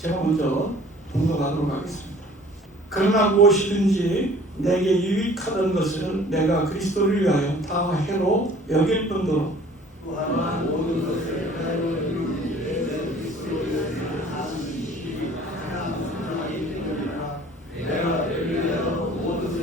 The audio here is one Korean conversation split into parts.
제가 먼저 봉독하도록 하겠습니다. 그러나 무엇이든지 내게 유익하던 것을 내가 그리스도를 위하여 다 해로 여길 뿐더러 또한 모든 것을 해로 여기는 그리스도를 위하여 내가 너를 위하여 모든 것을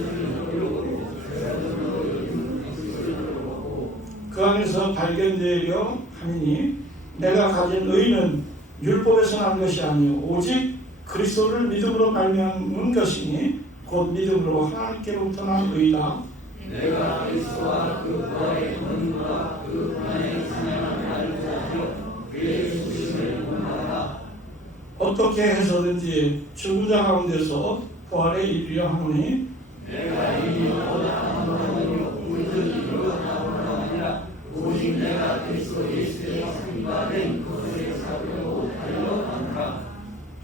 여기고 그 안에서 발견되려 하니 내가 가진 의는 율법에서 난 것이 아니요 오직 그리스도를 믿음으로 말미암은 것이니 곧 믿음으로 하나님께로부터 난 의다. 내가 그리스도와 그 부활의 권능과 그 고난의 찬양을 알고 그의 죽으심을 본받아 어떻게 해서든지 죽은 자 가운데서 부활에 이르려 하노니 내가 이미 얻어난 것으로 물든 이루어나오는 아니라 오직 내가 그리스도 예수의 승리가 된 것을 잡으려고 달려가노라.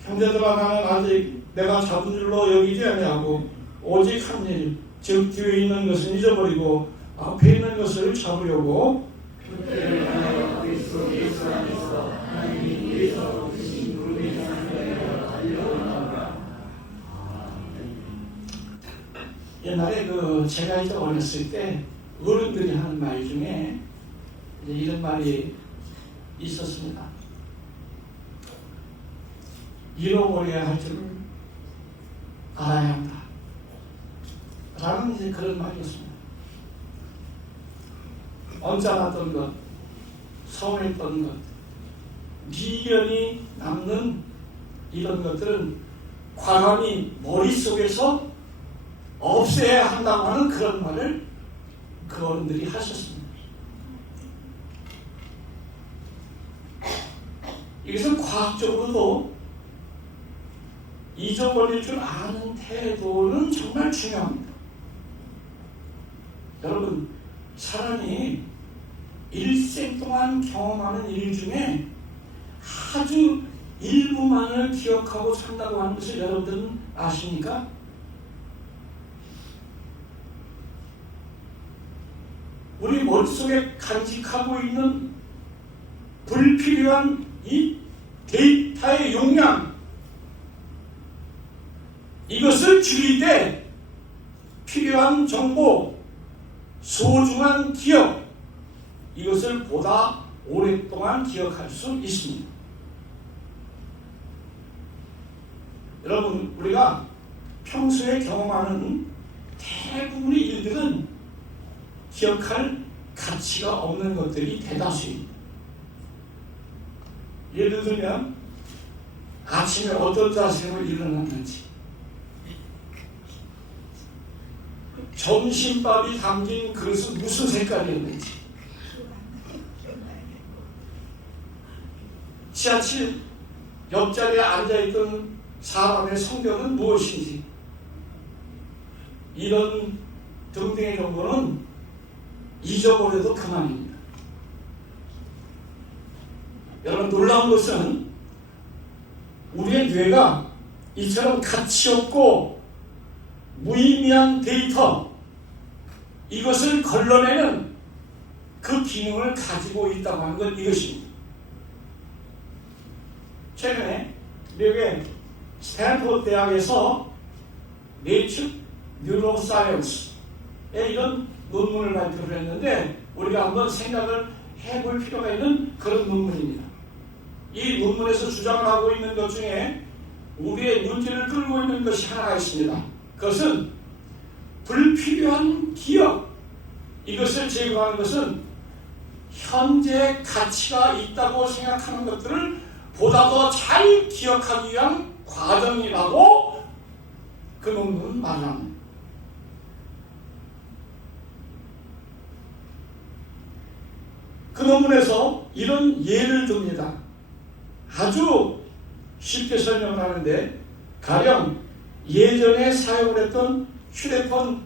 형제들아 나는 아직 내가 잡은 줄로 여기지 아니하고 오직 한 일, 즉 뒤에 있는 것은 잊어버리고 앞에 있는 것을 잡으려고 그때를 향하여 그리스도 예수 안에서 하나님이 위에서 오신 구름의 상대에 달려가노라. 옛날에 제가 이제 어렸을 때 어른들이 하는 말 중에 이제 이런 말이 있었습니다. 잃어버려야 할 줄 알아야 한다. 라는 이제 그런 말이었습니다. 언짢았던 것, 서운했던 것, 미련이 남는 이런 것들은 과감히 머릿속에서 없애야 한다고 하는 그런 말을 그 어른들이 하셨습니다. 이것은 과학적으로도 잊어버릴 줄 아는 태도는 정말 중요합니다. 여러분, 사람이 일생 동안 경험하는 일 중에 아주 일부만을 기억하고 산다고 하는 것을 여러분들은 아십니까? 우리 머릿속에 간직하고 있는 불필요한 이 데이터의 용량, 이것을 줄일 때 필요한 정보, 소중한 기억, 이것을 보다 오랫동안 기억할 수 있습니다. 여러분, 우리가 평소에 경험하는 대부분의 일들은 기억할 가치가 없는 것들이 대다수입니다. 예를 들면 아침에 어떤 자세로 일어났는지, 점심밥이 담긴 그릇은 무슨 색깔이었는지, 지하철 옆자리에 앉아있던 사람의 성격은 무엇인지, 이런 등등의 정보는 잊어버려도 그만입니다. 여러분, 놀라운 것은 우리의 뇌가 이처럼 가치없고 무의미한 데이터, 이것을 걸러내는 그 기능을 가지고 있다고 하는 건 이것입니다. 최근에 미국의 스탠포드 대학에서 네이처 뉴로사이언스에 이런 논문을 발표를 했는데 우리가 한번 생각을 해볼 필요가 있는 그런 논문입니다. 이 논문에서 주장을 하고 있는 것 중에 우리의 눈길을 끌고 있는 것이 하나가 있습니다. 그것은 불필요한 기억, 이것을 제거하는 것은 현재 가치가 있다고 생각하는 것들을 보다 더 잘 기억하기 위한 과정이라고 그 논문은 말합니다. 그 논문에서 이런 예를 듭니다. 아주 쉽게 설명을 하는데, 가령 예전에 사용을 했던 휴대폰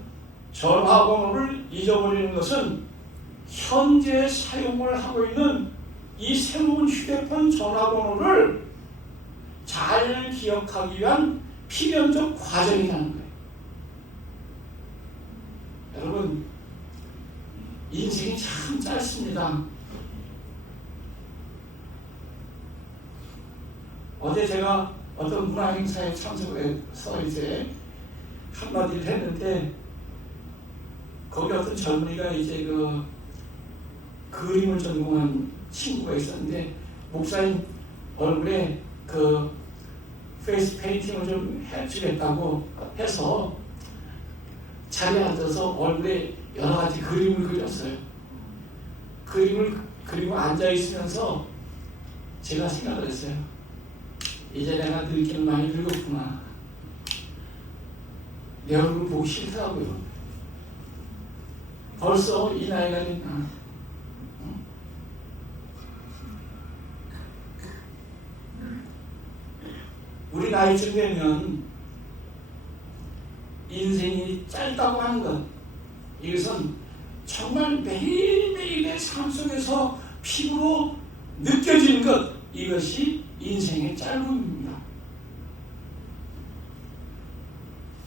전화번호를 잊어버리는 것은 현재 사용을 하고 있는 이 새로운 휴대폰 전화번호를 잘 기억하기 위한 필연적 과정이라는 거예요. 여러분, 인생이 참 짧습니다. 어제 제가 어떤 문화 행사에 참석해서 이제 한마디를 했는데, 거기 어떤 젊은이가 이제 그림을 전공한 친구가 있었는데, 목사님 얼굴에 페이스 페인팅을 좀 해주겠다고 해서 자리에 앉아서 얼굴에 여러 가지 그림을 그렸어요. 그림을 그리고 앉아 있으면서 제가 생각을 했어요. 이제 내가 늙기는 많이 늙었구나. 내 얼굴 보기 싫더라고요. 벌써 이 나이가 됐나. 우리 나이쯤 되면 인생이 짧다고 하는 것, 이것은 정말 매일매일의 삶 속에서 피부로 느껴지는 것, 이것이 인생의 짧음입니다.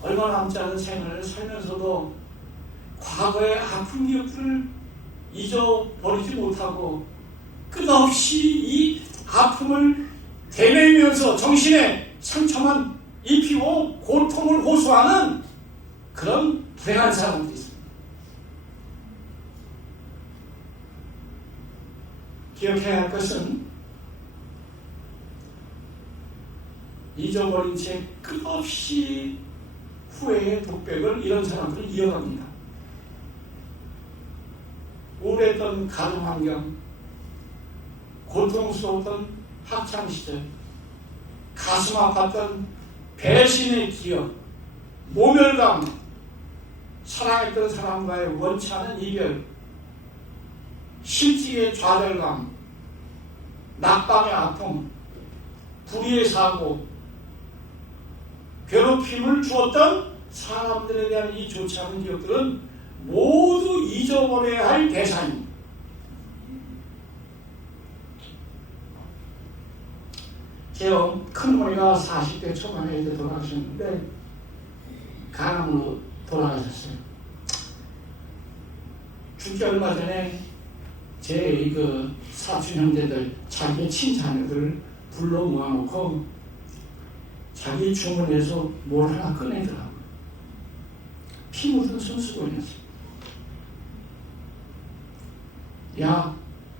얼마 남지 않은 생을 살면서도 과거의 아픈 기억들을 잊어버리지 못하고 끝없이 이 아픔을 되뇌면서 정신에 상처만 입히고 고통을 호소하는 그런 불행한 사람들이 있습니다. 기억해야 할 것은 잊어버린 채 끝없이 후회의 독백을 이런 사람들은 이어갑니다. 우울했던 가정환경, 고통스러웠던 학창시절, 가슴 아팠던 배신의 기억, 모멸감, 사랑했던 사람과의 원치 않은 이별, 실직의 좌절감, 낙방의 아픔, 불의의 사고, 괴롭힘을 주었던 사람들에 대한 이 좋지 않은 기억들은 모두 잊어버려야 할 대상입니다. 제 큰어머니가 40대 초반에 이제 돌아가셨는데, 간암으로 돌아가셨어요. 죽기 얼마 전에 제 사촌 형제들, 자기 친자녀들을 불러 모아놓고 자기 주머니에서 뭘 하나 꺼내더라고요. 피 묻은 손수건이었어요. 야,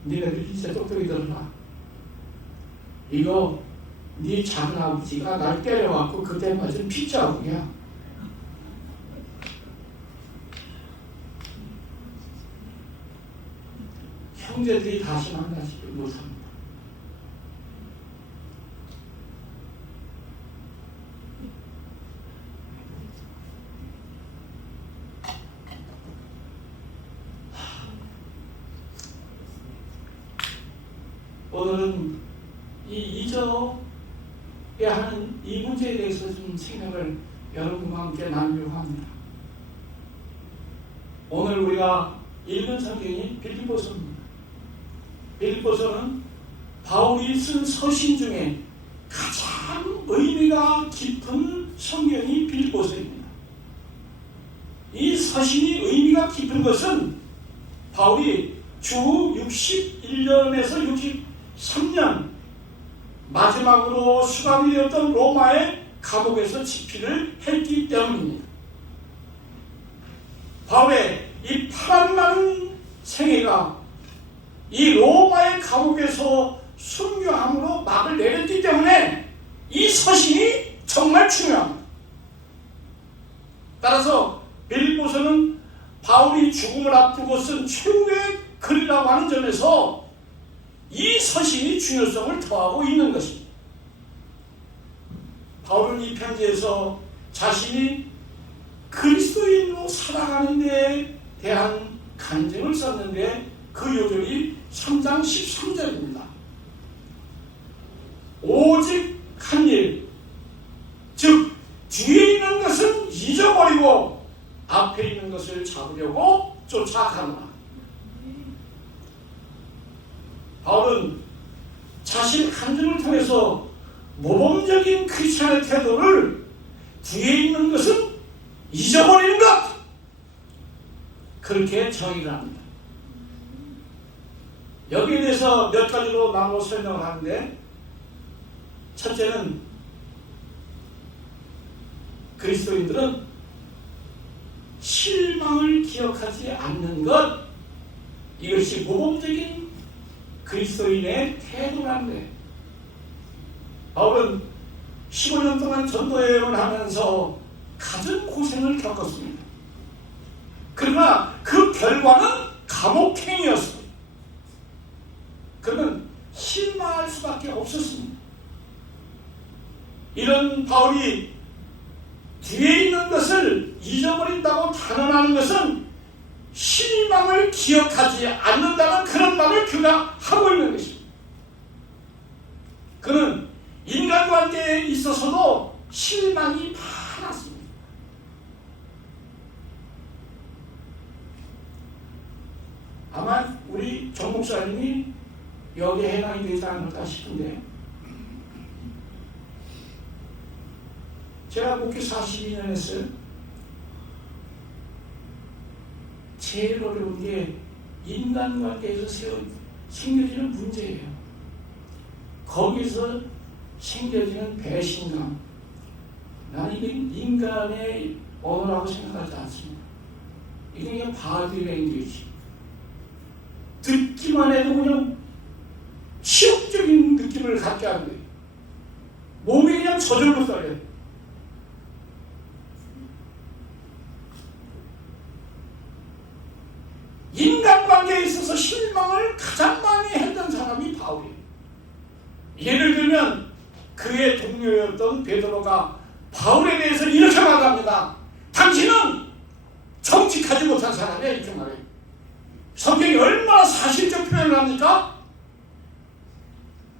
니네들 진짜 똑똑히 들어라. 이거 네 작은 아버지가 날 때려갖고 그때 맞은 핏자국이야. 형제들이 다시 만나지 못합니다. 오늘은 이 잊어야 하는 이 문제에 대해서 좀 생각을 여러분과 함께 나누려고 합니다. 오늘 우리가 읽은 성경이 빌립보서입니다. 빌립보서는 바울이 쓴 서신 중에 가장 의미가 깊은 성경이 빌립보서입니다. 이 서신이 의미가 깊은 것은 바울이 주 61년에서 63년 마지막으로 수감이 되었던 로마의 감옥에서 집필을 했기 때문입니다. 바울의 이 파란만 생애가 이 로마의 감옥에서 순교함으로 막을 내렸기 때문에 이 서신이 정말 중요합니다. 따라서 빌립보서는 바울이 죽음을 앞두고 쓴 최후의 글이라고 하는 점에서 이 서신이 중요성을 더하고 있는 것입니다. 바울은 이 편지에서 자신이 그리스도인으로 살아가는 데에 대한 간증을 썼는데 그 요절이 3장 13절입니다. 오직 한 일, 즉 뒤에 있는 것은 잊어버리고 앞에 있는 것을 잡으려고 쫓아가노라. 바울은 자신 간증을 통해서 모범적인 크리스찬의 태도를 뒤에 있는 것은 잊어버리는 것, 그렇게 정의를 합니다. 여기에 대해서 몇 가지로 나눠 설명을 하는데, 첫째는 그리스도인들은 실망을 기억하지 않는 것, 이것이 모범적인 그리스도인의 태도라는 거예요. 바울은 15년 동안 전도 여행을 하면서 가진 고생을 겪었습니다. 그러나 그 결과는 감옥행이었습니다. 그러면 실망할 수밖에 없었습니다. 이런 바울이 뒤에 있는 것을 잊어버린다고 단언하는 것은 실망을 기억하지 않는다는 그런 말을 그가 하고 있는 것입니다. 그는 인간관계에 있어서도 실망이 많았습니다. 아마 우리 정 목사님이 여기에 해당이 되지 않을까 싶은데요. 제가 목회 42년 했어요. 제일 어려운 게 인간관계에서 생겨지는 문제예요. 거기서 생겨지는 배신감. 나는 이게 인간의 언어라고 생각하지 않습니다. 이게 그냥 바디 랭귀지. 듣기만 해도 그냥 치욕적인 느낌을 갖게 하는 거예요. 몸이 그냥 저절로 떨려요. 인간관계에 있어서 실망을 가장 많이 했던 사람이 바울이에요. 예를 들면 그의 동료였던 베드로가 바울에 대해서 이렇게 말합니다. 당신은 정직하지 못한 사람이야, 이렇게 말해요. 성경이 얼마나 사실적 표현을 합니까?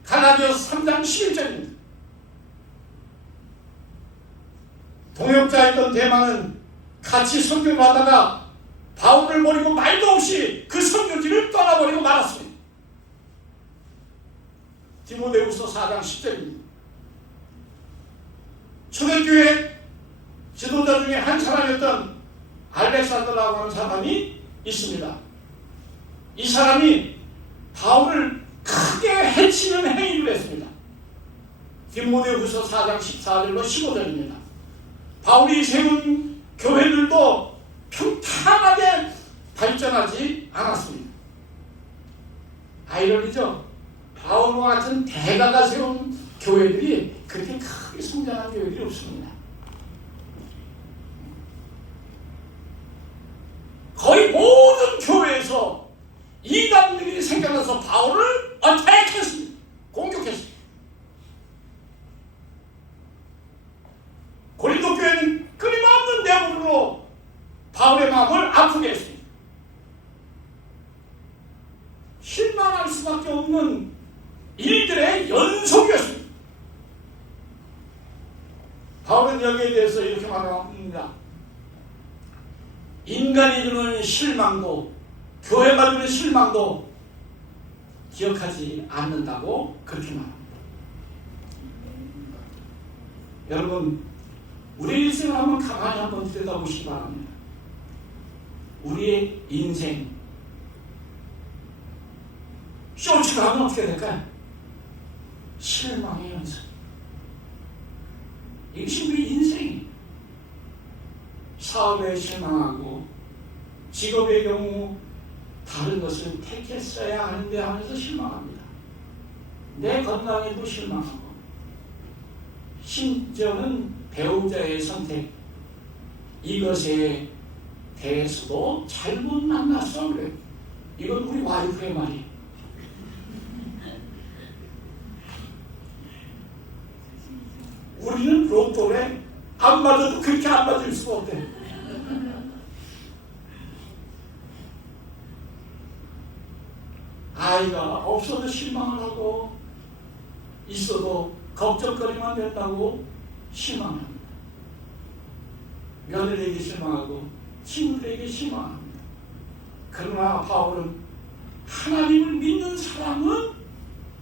갈라디아서 3장 11절입니다. 동역자였던 대만은 같이 선교를 하다가 바울을 버리고 말도 없이 그 선교지를 떠나버리고 말았습니다. 디모데후서 4장 10절입니다. 초대교회 지도자 중에 한 사람이었던 알렉산더라고 하는 사람이 있습니다. 이 사람이 바울을 크게 해치는 행위를 했습니다. 디모데후서 4장 14절로 15절입니다. 바울이 세운 교회들도 평탄하게 발전하지 않았습니다. 아이러니죠. 바울과 같은 대가가 세운 교회들이 그렇게 크게 성장한 교회들이 없습니다. 거의 모든 교회에서 이단들이 생겨나서 바울을 어택했습니다. 공격했습니다. 고린도 교회는 끊임없는 대부분으로 바울의 마음을 아프게 했습니다. 실망할 수밖에 없는 일들의 연속이었습니다. 바울은 여기에 대해서 이렇게 말합니다. 인간이 주는 실망도, 교회가 주는 실망도 기억하지 않는다고 그렇게 말합니다. 여러분, 우리 인생을 한번 가만히 한번 들여다보시기 바랍니다. 우리의 인생, 쇼츠가 하면 어떻게 될까요? 실망의 연속. 이것이 우리 인생이에요. 사업에 실망하고, 직업의 경우 다른 것을 택했어야 하는데 하면서 실망합니다. 내 건강에도 실망하고, 심지어는 배우자의 선택, 이것에 대해서도 잘못 만났어 그래. 이건 우리 와이프의 말이에요. 우리는 로또에 안 맞아도 그렇게 안 맞을 수가 없대. 아이가 없어도 실망을 하고 있어도 걱정거리만 된다고 실망합니다. 며느리에게 실망하고 친구들에게 실망합니다. 그러나 바울은 하나님을 믿는 사람은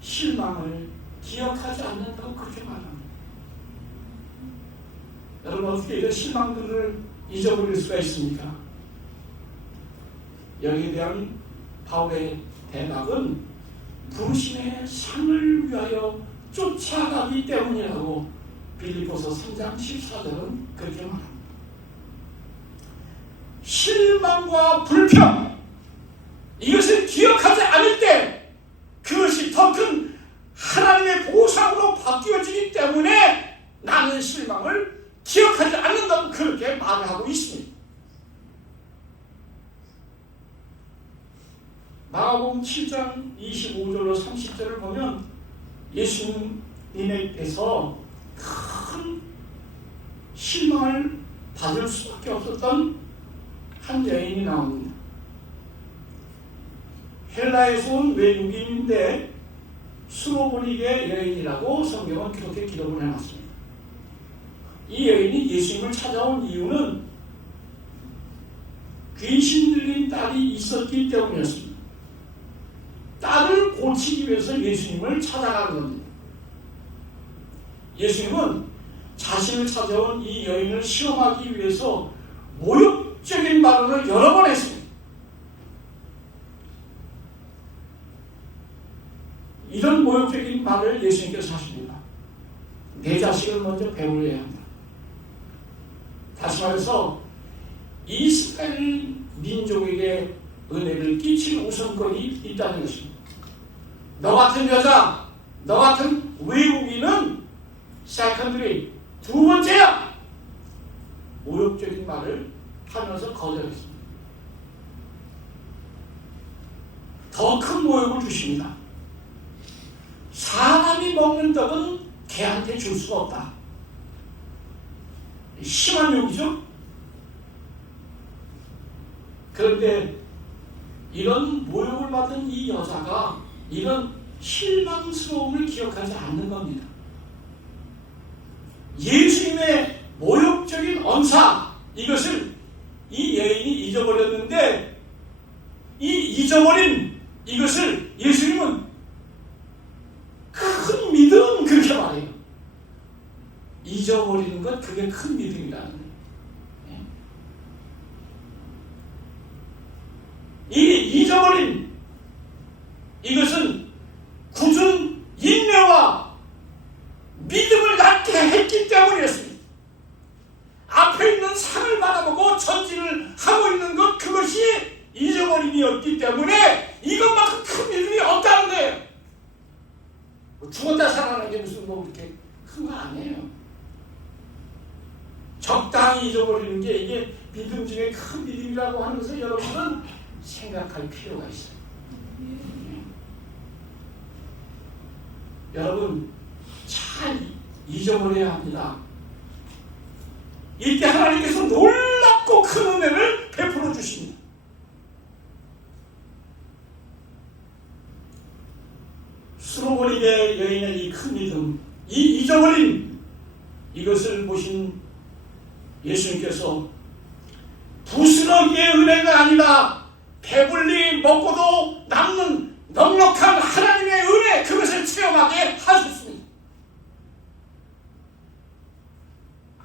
실망을 기억하지 않는다고 그렇게 말합니다. 여러분, 어떻게 이런 실망들을 잊어버릴 수가 있습니까? 여기에 대한 바울의 대답은 부르심의 상을 위하여 쫓아가기 때문이라고 빌립보서 3장 14절은 그렇게 말합니다. 실망과 불평, 이것을 기억하지 않을 때 그것이 더 큰 하나님의 보상으로 바뀌어지기 때문에 나는 실망을 기억하지 않는다고 그렇게 말하고 있습니다. 마가복음 7장 25절로 30절을 보면 예수님에게서 큰 실망을 받을 수밖에 없었던 한 여인이 나옵니다. 헬라에서 온 외국인인데 수로보니게 여인이라고 성경은 그렇게 기록을 해놨습니다. 이 여인이 예수님을 찾아온 이유는 귀신 들린 딸이 있었기 때문이었습니다. 딸을 고치기 위해서 예수님을 찾아간 겁니다. 예수님은 자신을 찾아온 이 여인을 시험하기 위해서 모욕적인 발언을 여러 번 했습니다. 이런 모욕적인 말을 예수님께서 하십니다. 내 자식을 먼저 배우려야 한다. 다시 말해서 이스라엘 민족에게 은혜를 끼칠 우선권이 있다는 것입니다. 너 같은 여자, 너 같은 외국인은 세컨드리, 두 번째야! 모욕적인 말을 하면서 거절했습니다. 더 큰 모욕을 주십니다. 사람이 먹는 떡은 개한테 줄 수가 없다. 심한 욕이죠? 그런데 이런 모욕을 받은 이 여자가 이런 실망스러움을 기억하지 않는 겁니다. 예수님의 모욕적인 언사, 이것을 이 여인이 잊어버렸는데 이 잊어버린 이것을 예수님은 큰 믿음, 그렇게 말해요. 잊어버리는 것, 그게 큰 믿음이라는 거예요. 이 잊어버린 이것은 굳은 인내와 믿음을 갖게 했기 때문이었습니다. 앞에 있는 산을 바라보고 전진을 하고 있는 것, 그것이 잊어버림이었기 때문에 이것만큼 큰 믿음이 없다는 거예요. 죽었다 살아나는 게 무슨 뭐 그렇게 큰 거 아니에요. 적당히 잊어버리는 게 이게 믿음 중에 큰 믿음이라고 하는 것을 여러분은 생각할 필요가 있어요. 여러분, 잘 잊어버려야 합니다. 이때 하나님께서 놀랍고 큰 은혜를 베풀어 주십니다. 수로보니게 여인의 이 큰 믿음, 이 잊어버린 이것을 보신 예수님께서 부스러기의 은혜가 아니라 배불리 먹고도 남는 넉넉한 하나님의 은혜, 그것을 체험하게 하셨습니다.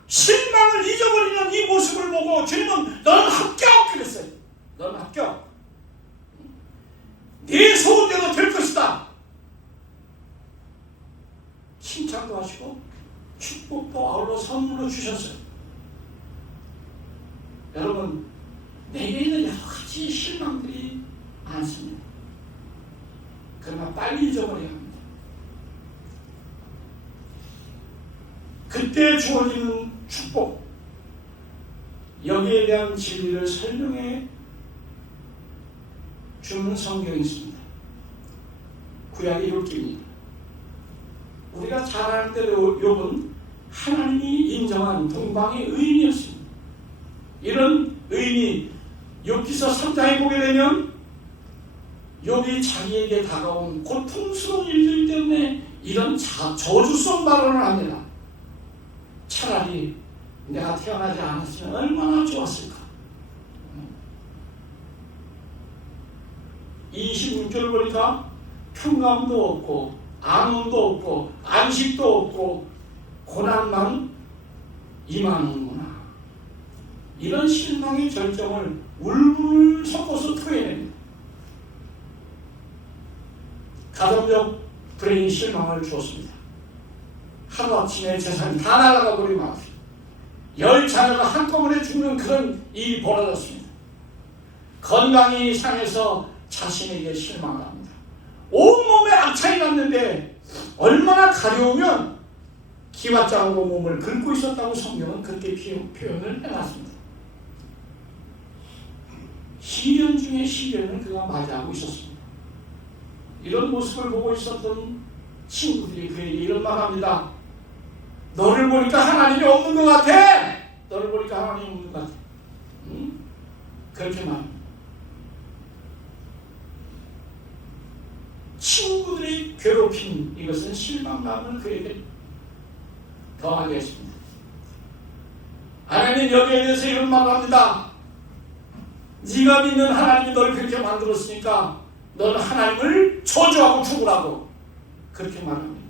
실망을 잊어버리는 이 모습을 보고 주님은 넌 합격! 그랬어요. 넌 합격. 네 소원대로 될 것이다. 칭찬도 하시고 축복도 아울러 선물로 주셨어요. 여러분, 내게 있는 여러 가지 실망들이 많습니다. 그러나 빨리 잊어버려야 합니다. 그때 주어지는 축복, 여기에 대한 진리를 설명해 주는 성경이 있습니다. 구약의 욥기입니다. 우리가 잘 아는 대로 욥은 하나님이 인정한 동방의 의인이었습니다. 이런 의인이 욥기서 3장에 보게 되면 욥이 자기에게 다가온 고통스러운 일들 때문에 이런 저주성 발언을 합니다. 차라리 내가 태어나지 않았으면 얼마나 좋았을까. 26절 보니까 평강도 없고 안온도 없고 안식도 없고 고난만 임하는구나. 이런 실망의 절정을 울분을 섞어서 토해냅니다. 가정적 불행이 실망을 주었습니다. 하루아침에 재산이 다 날아가 버리고 말았어요. 10자녀가 한꺼번에 죽는 그런 일이 벌어졌습니다. 건강이 상해서 자신에게 실망을 합니다. 온몸에 악창이 났는데 얼마나 가려우면 기왓장으로 몸을 긁고 있었다고 성경은 그렇게 표현을 해놨습니다. 시련 중에 시련을 그가 맞이하고 있었습니다. 이런 모습을 보고 있었던 친구들이 그에게 이런 말합니다. 너를 보니까 하나님이 없는 것 같아. 너를 보니까 하나님이 없는 것 같아. 응? 그렇게 말합니다. 친구들이 괴롭힌 이것은 실망감을 그에게 더하게 했습니다. 하나님 여기에 대해서 이런 말을 합니다. 네가 믿는 하나님이 너를 그렇게 만들었으니까 너는 하나님을 저주하고 죽으라고 그렇게 말합니다.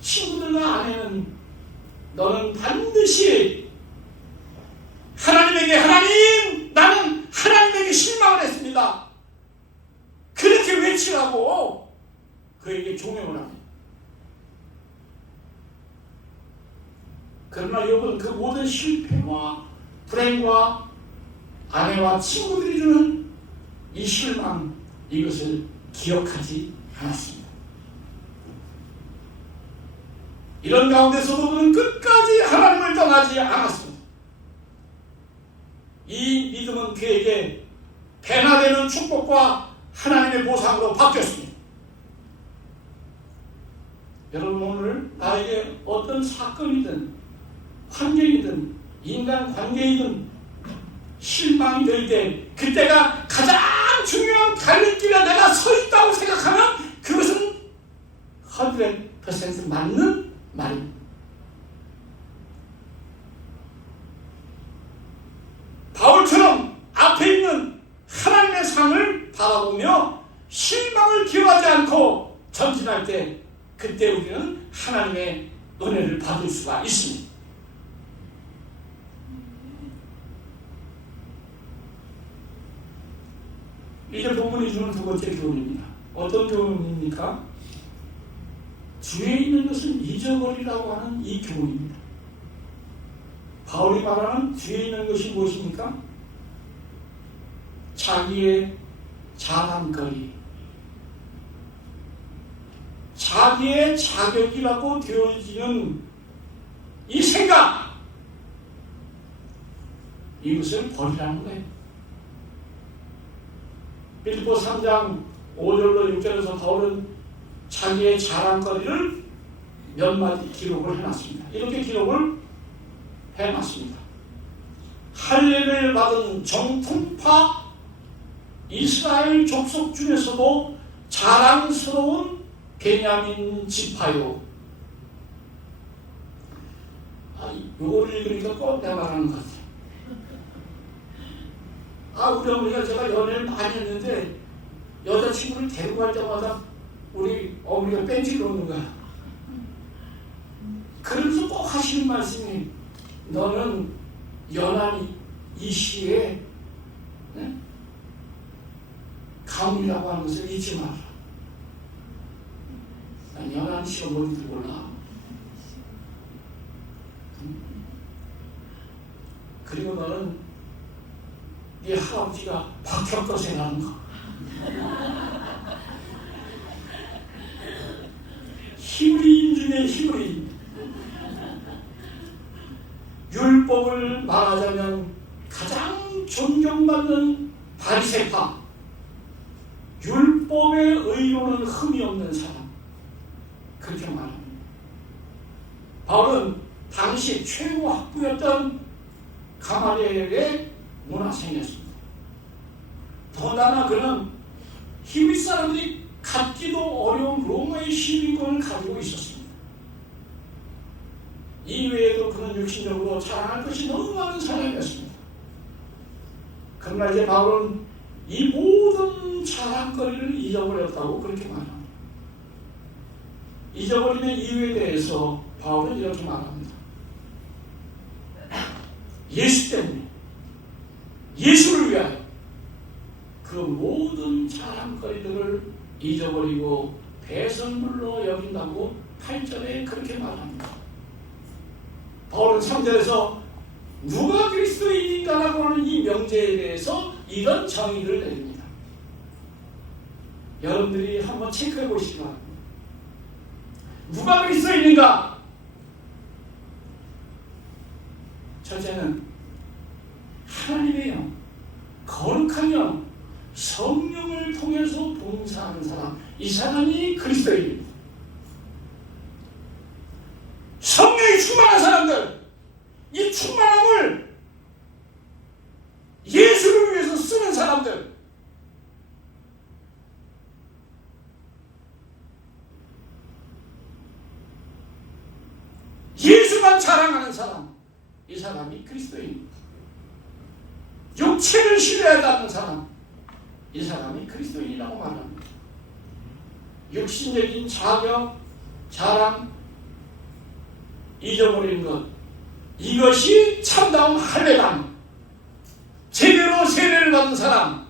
친구들과 아내는 너는 반드시 하나님에게 하나님 나는 하나님에게 실망을 했습니다. 그렇게 외치라고 그에게 종용을 합니다. 그러나 여러분 그 모든 실패와 불행과 아내와 친구들이 주는 이 실망 이것을 기억하지 않았습니다. 이런 가운데서도 그는 끝까지 하나님을 떠나지 않았습니다. 이 믿음은 그에게 배나 되는 축복과 하나님의 보상으로 바뀌었습니다. 여러분 오늘 나에게 어떤 사건이든 환경이든 인간 관계이든 실망이 될 때 그때가 가장 중요한 갈림길에 내가 서 있다고 생각하면 그것은 100% 맞는 말입니다. 바울처럼 앞에 있는 하나님의 상을 바라보며 실망을 기워하지 않고 전진할 때 그때 우리는 하나님의 은혜를 받을 수가 있습니다. 이제 본문이 주는 두 번째 교훈입니다. 어떤 교훈입니까? 주에 있는 것은 잊어버리라고 하는 이 교훈입니다. 바울이 말하는 주에 있는 것이 무엇입니까? 자기의 자랑거리, 자기의 자격이라고 되어지는 이 생각, 이것을 버리라는 거예요. 빌립보 3장 5절로 6절에서 바울은 자기의 자랑거리를 몇 마디 기록을 해놨습니다. 이렇게 기록을 해놨습니다. 할례를 받은 정통파 이스라엘 족속 중에서도 자랑스러운 베냐민 지파요. 요거를 읽으니까 꼭 내가 말하는 것 같아요. 우리 어머니가 제가 연애를 많이 했는데 여자친구를 데리고 갈 때마다 우리 어머니가 뺀지를 놓는 거야. 그러면서 꼭 하시는 말씀이 너는 연한 이 시에 가문이라고 하는 것을 잊지 마라. 난 연한 시가 뭔지 몰라. 그리고 너는 네 할아버지가 박혁도 생각하는 거. 히브리인 중에 히브리인. 율법을 말하자면 가장 존경받는 바리새파. 율법의 의로는 흠이 없는 사람. 그렇게 말합니다. 바울은 당시 최고 학부였던 가말리엘의 문화생이었습니다. 더나나 그는 히브리 사람들이 갖기도 어려운 로마의 시민권을 가지고 있었습니다. 이외에도 그는 육신적으로 자랑할 것이 너무 많은 사람이었습니다. 그러나 이제 바울은 이 모든 자랑거리를 잊어버렸다고 그렇게 말합니다. 잊어버리는 이유에 대해서 바울은 이렇게 말합니다. 예수 때문에, 예수를 위하여 그 모든 자랑거리들을 잊어버리고 배설물로 여긴다고 8절에 그렇게 말합니다. 바울은 3절에서 누가 그리스도인인가라고 하는 이 명제에 대해서 이런 정의를 내립니다. 여러분들이 한번 체크해 보시기 바랍니다. 누가 그리스도인인가? 첫째는 하나님의 영, 거룩한 영, 성령을 통해서 봉사하는 사람, 이 사람이 그리스도인입니다. 성령이 충만한 사람들, 이 충만함을 예수를 위해서 쓰는 사람들, 예수만 자랑하는 사람, 이 사람이 그리스도인입니다. 육체를 신뢰하지 않는 사람, 이 사람이 그리스도인이라고 말합니다. 육신적인 자격, 자랑, 잊어버리는 것, 이것이 참다운 할례감, 제대로 세례를 받은 사람,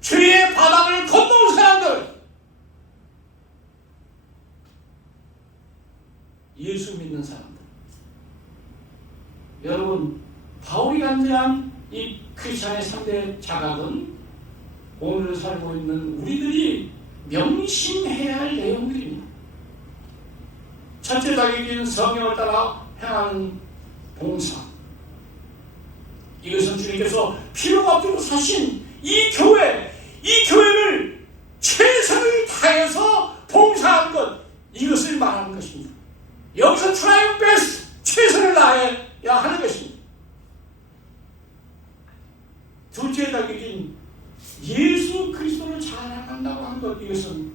죄의 바닥을 건너온 사람들, 예수 믿는 사람들. 여러분, 바울이 간대한 이 크리스찬의 3대 자각은 오늘 살고 있는 우리들이 명심해야 할 내용들입니다. 첫째 자격인 성령을 따라 행하는 봉사. 이것은 주님께서 필요가 없도록 사신 이 교회를 최선을 다해서 봉사한 것, 이것을 말하는 것입니다. 여기서 try your best, 최선을 다해야 하는 것입니다. 둘째 자격인 예수 그리스도를 자랑한다고 하는 것, 이것은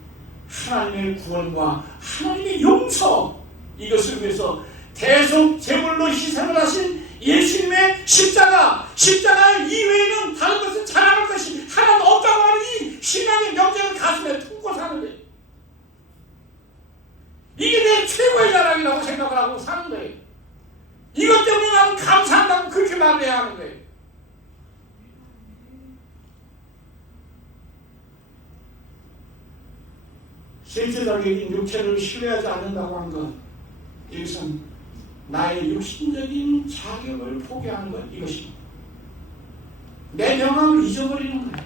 하나님의 구원과 하나님의 용서, 이것을 위해서 대속 제물로 희생을 하신 예수님의 십자가 이외에는 다른 것은 자랑할 것이 하나도 없다고 하는 이 신앙의 명제를 가슴에 품고 사는 거예요. 이게 내 최고의 자랑이라고 생각을 하고 사는 거예요. 이것 때문에 나는 감사한다고 그렇게 말해야 하는 거예요. 셋째 자격인 육체를 신뢰하지 않는다고 하는 것, 이것은 나의 육신적인 자격을 포기하는 것, 이것입니다. 내 명함을 잊어버리는 거예요.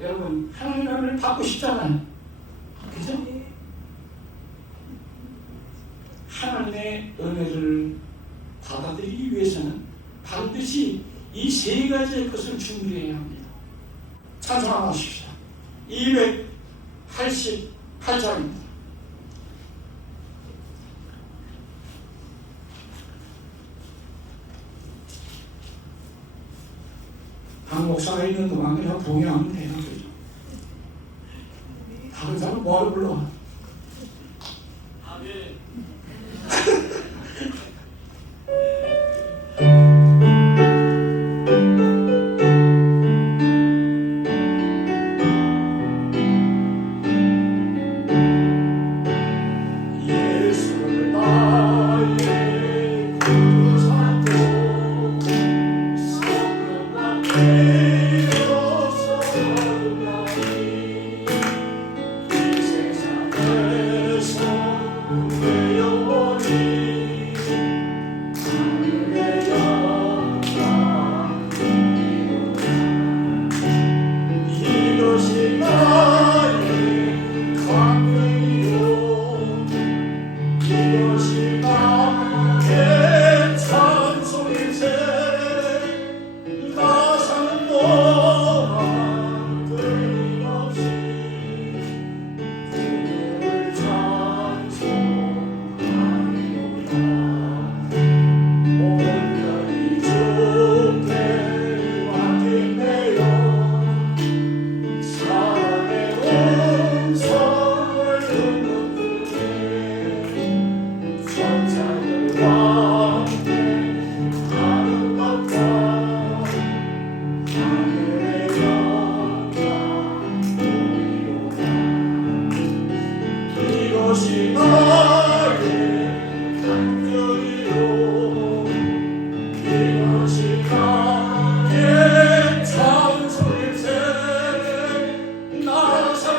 여러분, 하나님의 은혜를 받고 싶잖아요. 그죠? 하나님의 은혜를 받아들이기 위해서는 반드시 이 세 가지의 것을 준비해야 합니다. 찬송 한번 하십시다. 288장입니다. 박 목사가 있는 동안 그냥 동의하면 돼요. 다른 사람 뭐하러 불러? 나사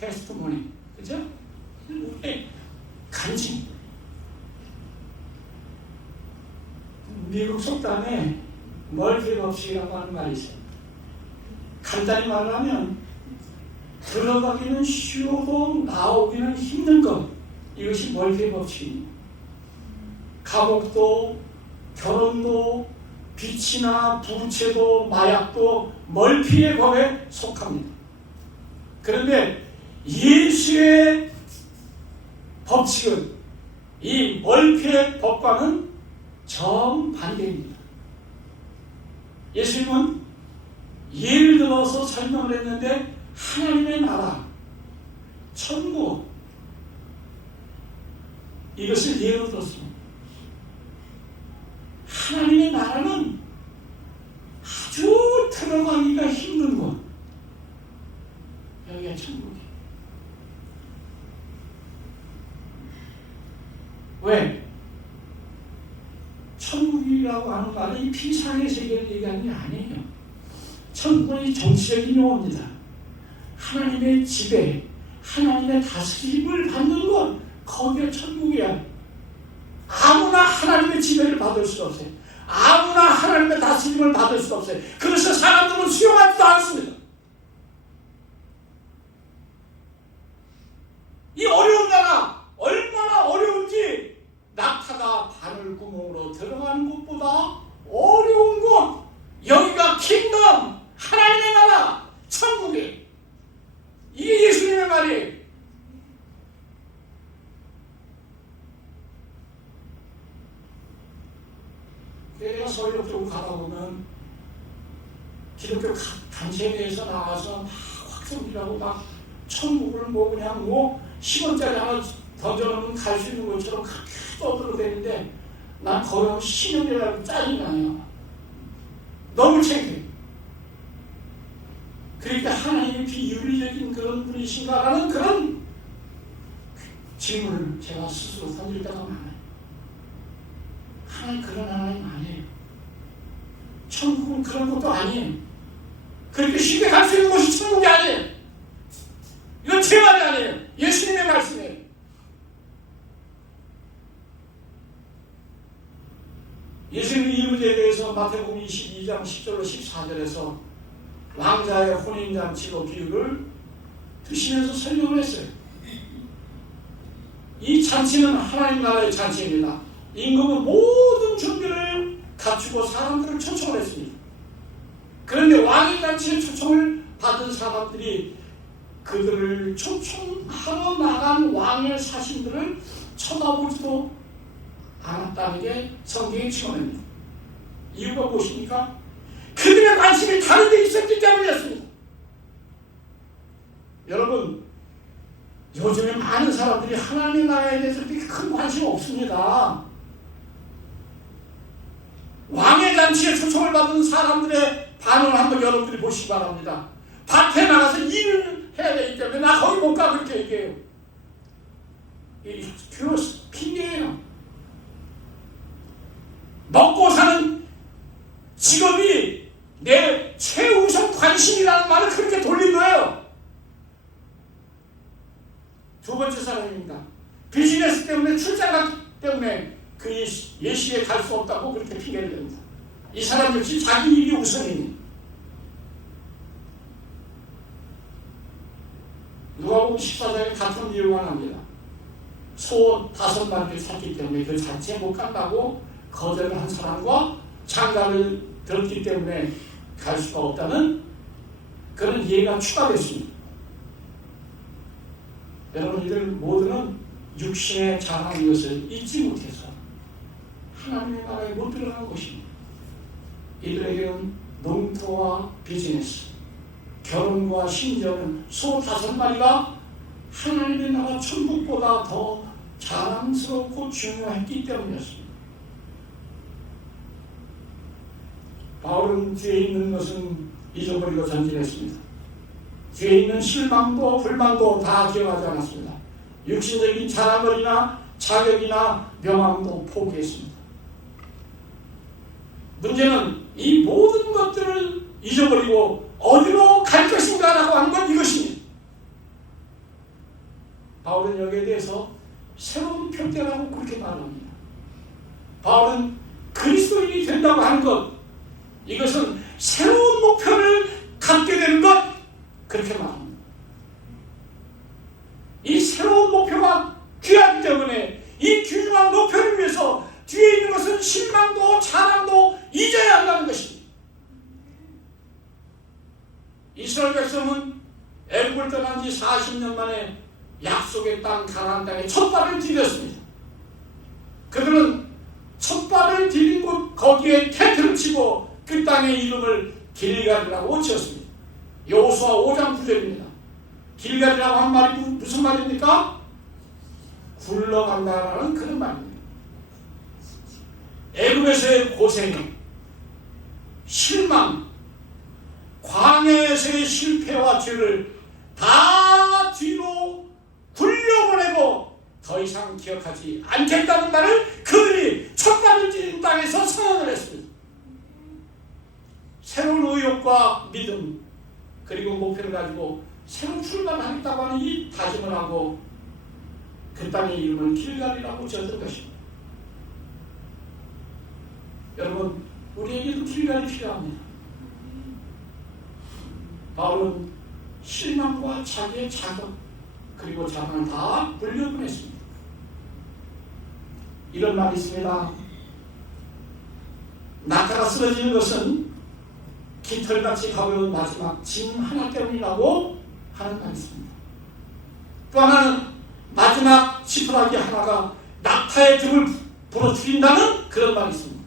테스트모니. 그죠? 우리의 간증. 미국 속담에 멀티 법칙이라고 하는 말이 있어요. 간단히 말하면 들어가기는 쉬워도 나오기는 힘든 것. 이것이 멀티 법칙입니다. 감옥도 결혼도 빚이나 부채도 마약도 멀티의 법에 속합니다. 그런데 예수의 법칙은 이 멀티의 법과는 정반대입니다. 예수님은 예를 들어서 설명을 했는데 하나님의 나라, 천국 이것을 예로 들었습니다. 하나님의 나라는 아주 들어가기가 힘든 곳. 여기가 천국이에요. 왜? 천국이라고 하는 말은 이 피상의 세계를 얘기하는 게 아니에요. 천국은 정치적인 용어입니다. 하나님의 지배, 하나님의 다스림을 받는 것, 거기가 천국이야. 아무나 하나님의 지배를 받을 수 없어요. 아무나 하나님의 다스림을 받을 수 없어요. 그래서 사람들은 수용하지도 않습니다. 이 어려운 나라 얼마나 어려운지 낙타가 바늘구멍으로 들어가는 것보다 어려운 곳, 여기가 킹덤, 하나님의 나라, 천국이. 이게 예수님의 말이에요. 내가 서울역 쪽으로 가다 보면 기독교 단체회에서 나와서 막 확성기라고 막 천국을 뭐 그냥 뭐 10원짜리 하나 던져놓으면 갈 수 있는 것처럼 그렇게 떠들어대는데 난 거의 10년이라고 짜증이 나요. 너무 창피해. 그러니까 하나님이 비윤리적인 그런 분이신가라는 그런 질문을 제가 스스로 던질 때가 많아요. 하나님 그런 하나님 아니에요. 천국은 그런 것도 아니에요. 그렇게 쉽게 갈 수 있는 곳이 천국이 아니에요. 이건 제 말이 아니에요. 예수님의 말씀이에요. 예수님이 이 문제에 대해서 마태복음 22장 10절로 14절에서 왕자의 혼인잔치로 비유를 드시면서 설명을 했어요. 이 잔치는 하나님 나라의 잔치입니다. 임금은 모든 준비를 갖추고 사람들을 초청을 했습니다. 그런데 왕의 잔치에 초청을 받은 사람들이 그들을 초청하러 나간 왕의 사신들을 쳐다보지도 않았다는 게 성경의 증언입니다. 이유가 무엇입니까? 그들의 관심이 다른 데 있었기 때문이었습니다. 여러분, 요즘에 많은 사람들이 하나님의 나라에 대해서 그렇게 큰 관심 없습니다. 왕의 잔치에 초청을 받은 사람들의 반응을 한번 여러분들이 보시기 바랍니다. 밭에 나가서 일을 해야 되기 때문에 나 거기 못 가 그렇게 얘기해요. 이 핑계예요. 먹고 사는 직업이 내 최우선 관심이라는 말을 그렇게 돌린 거예요. 두 번째 사람입니다. 비즈니스 때문에 출장 갔기 때문에 그 예시에 갈 수 없다고 그렇게 핑계를 댑니다. 이 사람 역시 자기 일이 우선이니. 누가복음 14장에 같은 이유가 납니다. 소 5마리를 샀기 때문에 그 잔치에 못 간다고 거절을 한 사람과 장가를 들었기 때문에 갈 수가 없다는 그런 예가 추가됐습니다. 여러분, 이들 모두는 육신의 자랑 이것을 잊지 못해서 하나님의 나라에 못 들어간 것입니다. 이들에게는 농토와 비즈니스, 결혼과 심지어는 소 5마리가 하나님의 나라 천국보다 더 자랑스럽고 중요했기 때문이었습니다. 바울은 뒤에 있는 것은 잊어버리고 전진했습니다. 뒤에 있는 실망도 불만도 다 기억하지 않았습니다. 육신적인 자랑거리나 자격이나 명함도 포기했습니다. 문제는 이 모든 것들을 잊어버리고 어디로 갈 것인가 라고 하는 건 이것입니다. 이것은 새로운 목표를 갖게 되는 것, 그렇게 말합니다. 이 새로운 목표가 귀하기 때문에 이 귀중한 목표를 위해서 뒤에 있는 것은 실망도 자랑도 잊어야 한다는 것입니다. 이스라엘 백성은 애굽을 떠난 지 40년 만에 약속의 땅 가나안 땅에 첫 발을 디뎠습니다. 그들은 첫 발을 디딘 곳 거기에 텐트를 치고 그 땅의 이름을 길갈이라고 지었습니다. 여호수아 5장 9절입니다. 길갈이라고 한 말이 무슨 말입니까? 굴러간다라는 그런 말입니다. 애굽에서의 고생, 실망, 광야에서의 실패와 죄를 다 뒤로 굴려보내고 더 이상 기억하지 않겠다는 말을 그들이 첫 발을 디딘 땅에서 선언을 했습니다. 새로운 의욕과 믿음 그리고 목표를 가지고 새로 출발하겠다고 하는 이 다짐을 하고 그 땅의 이름을 길갈이라고 지었던 것입니다. 여러분, 우리에게도 길갈이 필요합니다. 바울은 실망과 자기의 자격 그리고 자랑을 다 물려보냈습니다. 이런 말이 있습니다. 낙하가 쓰러지는 것은 깃털같이 가벼운 마지막 짐 하나 때문이라고 하는 말이 있습니다. 또 하나는 마지막 지푸라기 하나가 낙타의 등을 부러뜨린다는 그런 말이 있습니다.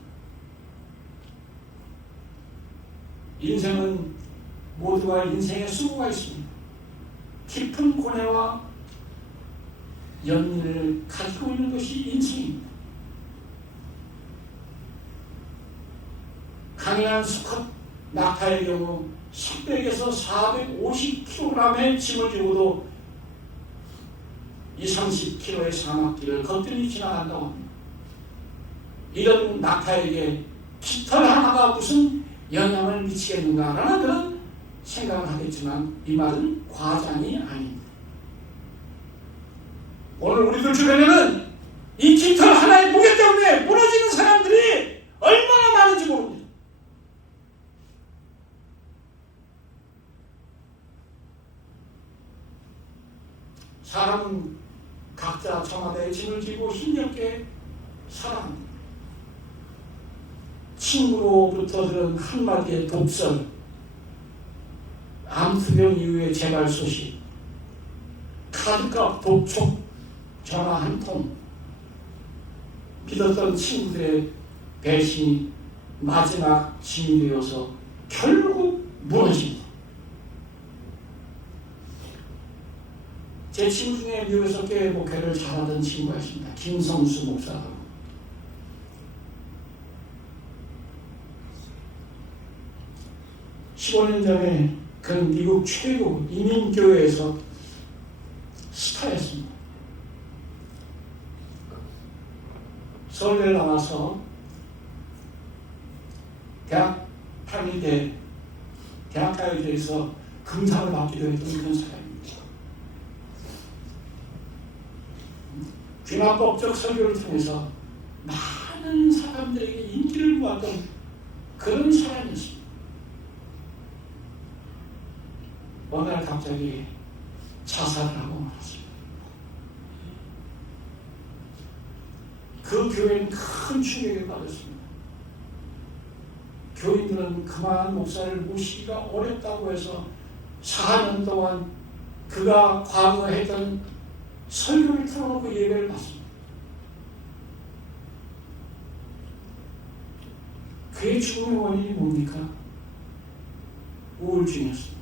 인생은 모두가 인생의 수고가 있습니다. 깊은 고뇌와 연민을 가지고 있는 것이 인생입니다. 강인한 수컷 낙타의 경우 1000에서 450kg의 짐을 지고도 20-30km의 사막길을 거뜬히 지나간다고 합니다. 이런 낙타에게 깃털 하나가 무슨 영향을 미치겠는가라는 그런 생각을 하겠지만 이 말은 과장이 아닙니다. 오늘 우리들 주변에는 이 깃털 하나의 무게 때문에 무너지는 사람들이 얼마나 많은지 모릅니다. 사람은 각자 저마다의 짐을 지고 힘겹게 살아갑니다. 친구로부터 들은 한마디의 독설, 암투병 이후의 재발 소식, 카드값 독촉 전화 한 통, 믿었던 친구들의 배신이 마지막 짐이 되어서 결국 무너집니다. 제 친구 중에 미국에서 교회 목회를 잘하던 친구가 있습니다. 김성수 목사라고. (15년) 전에 그 미국 최고 이민교회에서 스타였습니다. 서울대 나와서 대학 학위대 대학가요제에서 금상을 받기도 했던 그런 사람입니다. 귀납법적 설교를 통해서 많은 사람들에게 인기를 모았던 그런 사람이었습니다. 어느 날 갑자기 자살을 하고 말았습니다. 그 교회는 큰 충격을 받았습니다. 교인들은 그만 목사를 모시기가 어렵다고 해서 4년 동안 그가 과거에 했던 설교를 틀어놓고 예배를 받습니다. 그의 죽음의 원인이 뭡니까? 우울증이었습니다.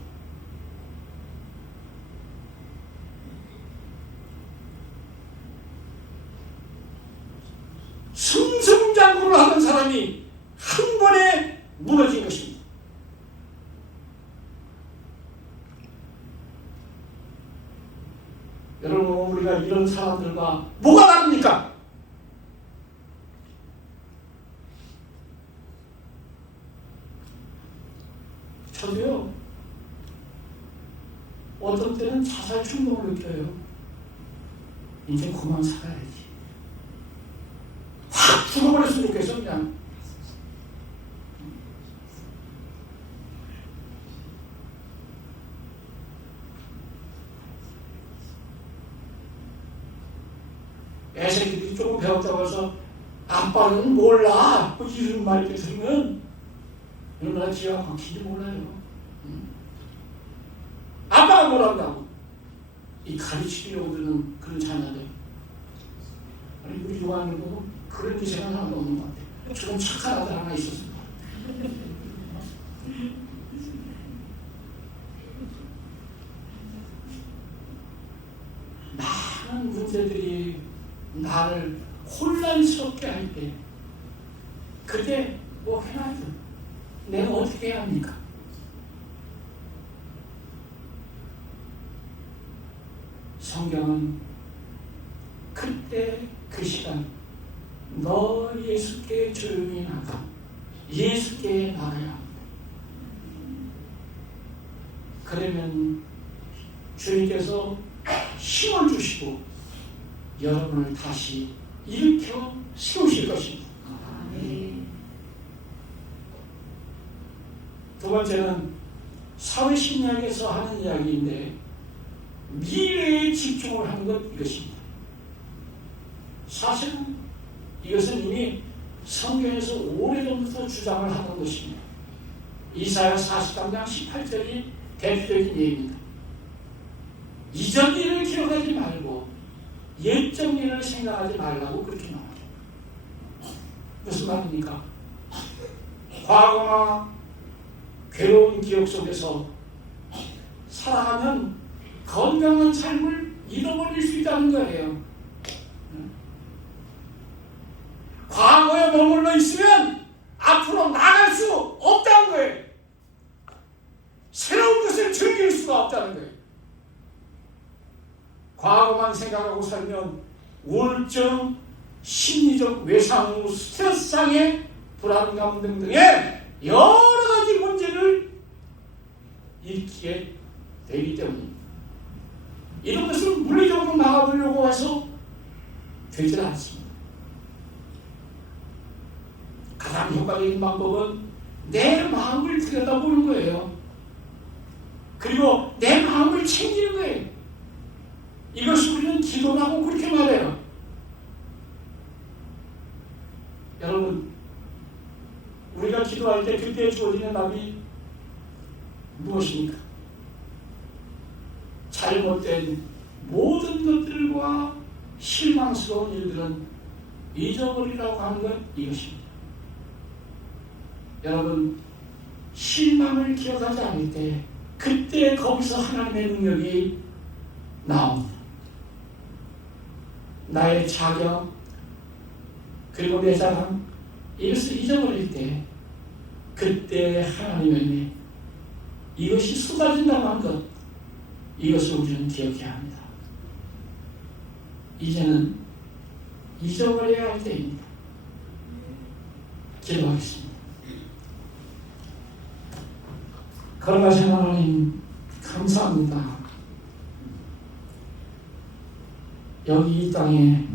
승승장구를 하던 사람이 한 번에 무너진 것입니다. 여러분, 우리가 이런 사람들과 뭐가 다릅니까? 저도요, 어떤 때는 자살 충동을 느껴요. 이제 그만 살아야지. 확 죽어버렸으면 좋겠어, 그냥. 애새끼들이 조금 배웠다고 해서 아빠는 몰라. 뭐 이런 말 이렇게 들으면 얼마나 기가 막힌지 몰라요. 아빠가 뭐라고 이 가르치려고 드는 그런 자녀들. 아니 우리 요한을 보고 그런 기세가 하나도 없는 것 같아요. 저런 착한 아들 하나 있었습니다. 많은 문제들이 나를 혼란스럽게 할 때 그때 뭐 해놔야죠. 내가 어떻게 해야 합니까? 성경은 그때 그 시간 너 예수께 조용히 나가 예수께 나가야 합니다. 그러면 주님께서 힘을 주시고 여러분을 다시 일으켜 세우실 것입니다. 두 번째는 사회심리학에서 하는 이야기인데 미래에 집중을 하는 것 이것입니다. 사실은 이것은 이미 성경에서 오래전부터 주장을 하는 것입니다. 이사야 40장 18절이 대표적인 예입니다. 이전 일을 기억하지 말고 옛적 일을 생각하지 말라고 그렇게 나와요. 무슨 말입니까? 과거나 괴로운 기억 속에서 살아가면 건강한 삶을 잃어버릴 수 있다는 거예요. 과거에 머물러 있으면 앞으로 나갈 수 없다는 거예요. 새로운 것을 즐길 수가 없다는 거예요. 과거만 생각하고 살면 우울증, 심리적 외상, 스트레스상의 불안감 등등의 여러 가지 문제를 일으키게 되기 때문입니다. 이런 것을 물리적으로 막아보려고 해서 되질 않습니다. 가장 효과적인 방법은 내 마음을 들여다보는 거예요. 그리고 내 마음을 챙기는 거예요. 이것을 우리는 기도라고 그렇게 말해요. 여러분, 우리가 기도할 때 그때 주어지는 답이 무엇입니까? 잘못된 모든 것들과 실망스러운 일들은 잊어버리라고 하는 것 이것입니다. 여러분, 실망을 기억하지 않을 때 그때 거기서 하나님의 능력이 나옵니다. 나의 자격 그리고 내 자랑 이것을 잊어버릴 때 그때 하나님의 은혜 이것이 쏟아진다고 한 것 이것을 우리는 기억해야 합니다. 이제는 잊어버려야 할 때입니다. 기도하겠습니다. 거룩하신 하나님 감사합니다. 여기 이 땅에